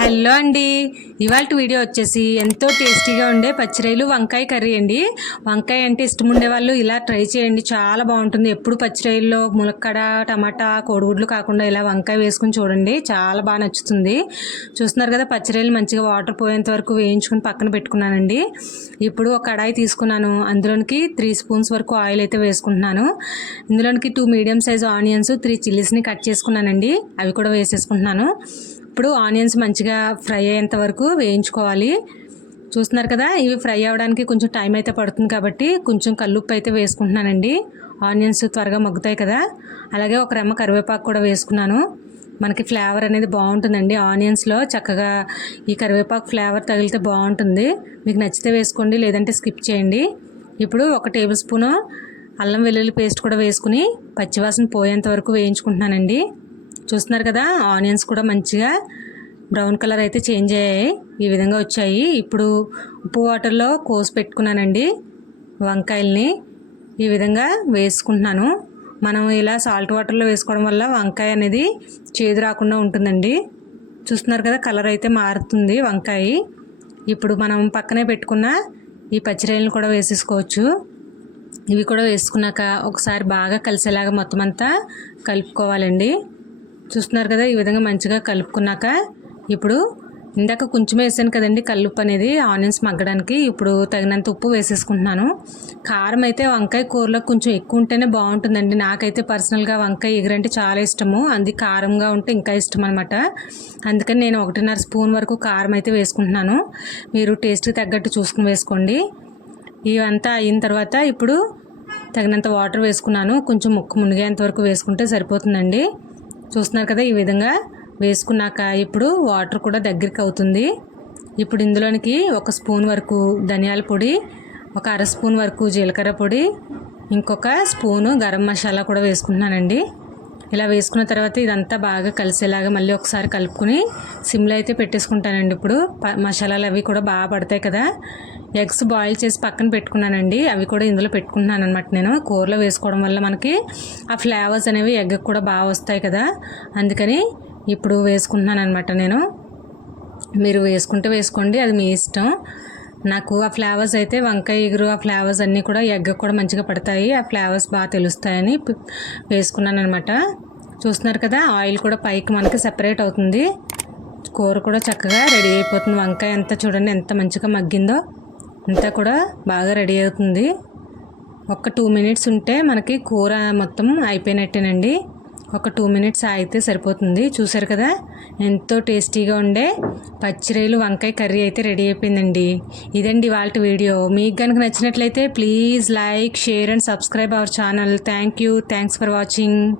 Hello అండి. ఇవాళ video వచ్చేసి ఎంతో టేస్టీగా ఉండే పచ్చిరాయలు వంకాయ కర్రీ అండి. వంకాయ అంటే ఇష్టం ఉండే వాళ్ళు ఇలా ట్రై చేయండి. చాలా బాగుంటుంది. ఎప్పుడు పచ్చిరాయల్లో ములక్కడ టమాటా కోడిగుడ్లు కాకుండా ఇలా వంకాయ వేసుకుని చూడండి. చాలా బాగా నచ్చుతుంది. చూస్తున్నారు కదా పచ్చిరాయలు మంచిగా వాటర్ పోయేంత వరకు వేయించుకుని పక్కన పెట్టుకున్నానండి. ఇప్పుడు ఒక కడాయి తీసుకున్నాను. అందులోనికి త్రీ స్పూన్స్ వరకు ఆయిల్ అయితే వేసుకుంటున్నాను. ఇందులోనికి two medium size onions three చిల్లీస్ని cut చేసుకున్నానండి. అవి కూడా వేసేసుకుంటున్నాను. ఇప్పుడు ఆనియన్స్ మంచిగా ఫ్రై అయ్యేంత వరకు వేయించుకోవాలి. చూస్తున్నారు కదా ఇవి ఫ్రై అవ్వడానికి కొంచెం టైం అయితే పడుతుంది కాబట్టి కొంచెం కల్లుప్పు అయితే వేసుకుంటున్నానండి. ఆనియన్స్ త్వరగా మగ్గుతాయి కదా అలాగే ఒక రెమ్మ కరివేపాకు కూడా వేసుకున్నాను. మనకి ఫ్లేవర్ అనేది బాగుంటుందండి ఆనియన్స్లో. చక్కగా ఈ కరివేపాకు ఫ్లేవర్ తగిలితే బాగుంటుంది. మీకు నచ్చితే వేసుకోండి లేదంటే స్కిప్ చేయండి. ఇప్పుడు ఒక టేబుల్ స్పూను అల్లం వెల్లుల్లి పేస్ట్ కూడా వేసుకుని పచ్చివాసన పోయేంత వరకు వేయించుకుంటున్నానండి. చూస్తున్నారు కదా ఆనియన్స్ కూడా మంచిగా బ్రౌన్ కలర్ అయితే చేంజ్ అయ్యాయి. ఈ విధంగా వచ్చాయి. ఇప్పుడు ఉప్పు వాటర్లో కోసి పెట్టుకున్నానండి వంకాయల్ని. ఈ విధంగా వేసుకుంటున్నాను. మనం ఇలా సాల్ట్ వాటర్లో వేసుకోవడం వల్ల వంకాయ అనేది చేదు రాకుండా ఉంటుందండి. చూస్తున్నారు కదా కలర్ అయితే మారుతుంది వంకాయ. ఇప్పుడు మనం పక్కనే పెట్టుకున్న ఈ పచ్చిరాయలను కూడా వేసేసుకోవచ్చు. ఇవి కూడా వేసుకున్నాక ఒకసారి బాగా కలిసేలాగా మొత్తం అంతా కలుపుకోవాలండి. చూస్తున్నారు కదా ఈ విధంగా మంచిగా కలుపుకున్నాక ఇప్పుడు ఇందాక కొంచెం వేసాను కదండి కల్లుప్పు అనేది ఆనియన్స్ మగ్గడానికి. ఇప్పుడు తగినంత ఉప్పు వేసేసుకుంటున్నాను. కారం అయితే వంకాయ కూరలో కొంచెం ఎక్కువ ఉంటేనే బాగుంటుందండి. నాకైతే పర్సనల్గా వంకాయ ఎగురంటే చాలా ఇష్టము. అది కారంగా ఉంటే ఇంకా ఇష్టం అనమాట అందుకని నేను ఒకటిన్నర స్పూన్ వరకు కారం అయితే వేసుకుంటున్నాను. మీరు టేస్ట్కి తగ్గట్టు చూసుకుని వేసుకోండి. ఇవంతా అయిన తర్వాత ఇప్పుడు తగినంత వాటర్ వేసుకున్నాను. కొంచెం ముక్కు మునిగేంత వరకు వేసుకుంటే సరిపోతుందండి. చూస్తున్నారు కదా ఈ విధంగా వేసుకున్నాక ఇప్పుడు వాటర్ కూడా దగ్గరికి అవుతుంది. ఇప్పుడు ఇందులోనికి ఒక స్పూన్ వరకు ధనియాల పొడి ఒక అర స్పూన్ వరకు జీలకర్ర పొడి ఇంకొక స్పూను గరం మసాలా కూడా వేసుకుంటున్నానండి. ఇలా వేసుకున్న తర్వాత ఇదంతా బాగా కలిసేలాగా మళ్ళీ ఒకసారి కలుపుకుని సిమ్లో అయితే పెట్టేసుకుంటానండి ఇప్పుడు. మసాలాలు అవి కూడా బాగా పడతాయి కదా. ఎగ్స్ బాయిల్ చేసి పక్కన పెట్టుకున్నానండి. అవి కూడా ఇందులో పెట్టుకుంటున్నాను అనమాట నేను. కూరలో వేసుకోవడం వల్ల మనకి ఆ ఫ్లేవర్స్ అనేవి ఎగ్ కూడా బాగా వస్తాయి కదా. అందుకని ఇప్పుడు వేసుకుంటున్నాను అనమాట నేను. మీరు వేసుకుంటే వేసుకోండి. అది మీ ఇష్టం. నాకు ఆ ఫ్లేవర్స్ అయితే వంకాయ ఎగురు ఆ ఫ్లేవర్స్ అన్నీ కూడా ఎగ్గ కూడా మంచిగా పడతాయి. ఆ ఫ్లేవర్స్ బాగా తెలుస్తాయని వేసుకున్నాను అనమాట చూస్తున్నారు కదా ఆయిల్ కూడా పైకి మనకి సెపరేట్ అవుతుంది. కూర కూడా చక్కగా రెడీ అయిపోతుంది. వంకాయ ఎంత చూడండి ఎంత మంచిగా మగ్గిందో అంతా కూడా బాగా రెడీ అవుతుంది. ఒక టూ మినిట్స్ ఉంటే మనకి కూర మొత్తం అయిపోయినట్టేనండి. ఒక టూ మినిట్స్ ఆగితే సరిపోతుంది. చూసారు కదా? ఎంతో టేస్టీగా ఉండే పచ్చిరేలు వంకాయ కర్రీ అయితే రెడీ అయిపోయిందండి. ఇదండి వాళ్ళ వీడియో. మీకు కనుక నచ్చినట్లయితే please like share and subscribe our channel. Thank you. Thanks for watching.